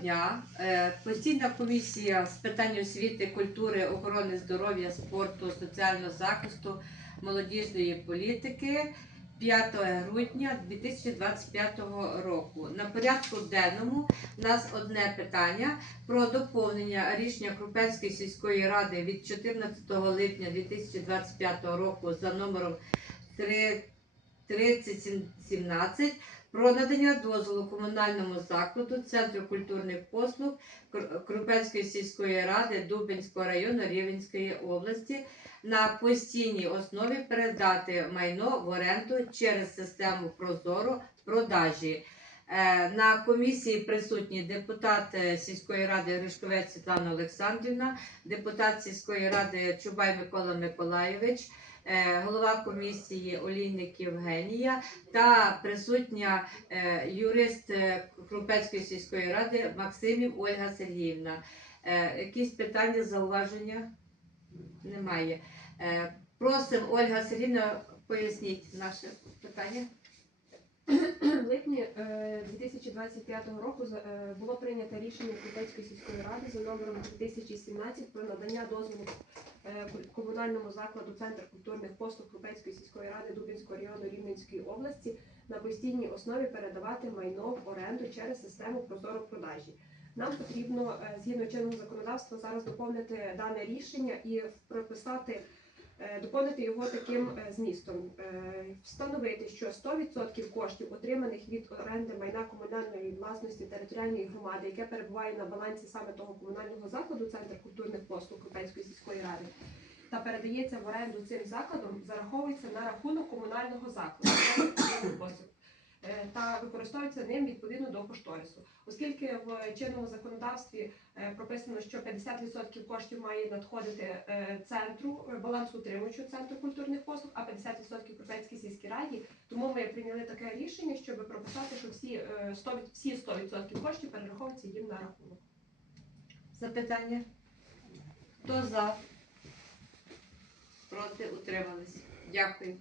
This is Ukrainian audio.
Дня. Е, Постійна комісія з питань освіти, культури, охорони здоров'я, спорту, соціального захисту, молодіжної політики 5 грудня 2025 року. На порядку денному у нас одне питання про доповнення рішення Крупенської сільської ради від 14 липня 2025 року за номером 3 3017 про надання дозволу комунальному закладу Центру культурних послуг Кр- Крупенської сільської ради Дубинського району Рівненської області на постійній основі передати майно в оренду через систему Прозоро продажі. Е, На комісії присутні депутат сільської ради Гришковець Світлана Олександрівна, депутат сільської ради Чубай Микола Миколайович, е, голова комісії Олійник Євгенія та присутня е, юрист е, Крупецької сільської ради Максимів Ольга Сергіївна. Е, Якісь питання, зауваження? Немає. Е, Просимо, Ольга Сергіївна, поясніть наше питання. В липні е, 2025 року е, було прийнято рішення Купецької сільської ради за номером 2017 про надання дозволу е, комунальному закладу Центр культурних послуг Купецької сільської ради Дубінського району Рівненської області на постійній основі передавати майно в оренду через систему прозоро продажі. Нам потрібно е, згідно чинного законодавства зараз доповнити дане рішення і прописати е, доповнити його таким е, змістом. Е, Встановити, що 100% коштів, отриманих від оренди майна комунальної власності територіальної громади, яке перебуває на балансі саме того комунального закладу, Центр культурних послуг Купецької сільської ради, та передається в оренду цим закладом, зараховується на рахунок комунального закладу Е, та використовується ним відповідно до кошторису. Оскільки в чинному законодавстві е, прописано, що 50% коштів має надходити е, центру балансоутримуючого центру культурних послуг, а 50% Кропецькій сільській раді. Тому ми прийняли таке рішення, щоб прописати, що всі е, 100%, всі 100% коштів перераховуються їм на рахунок. Запитання? Хто за? Проти утримались. Дякую.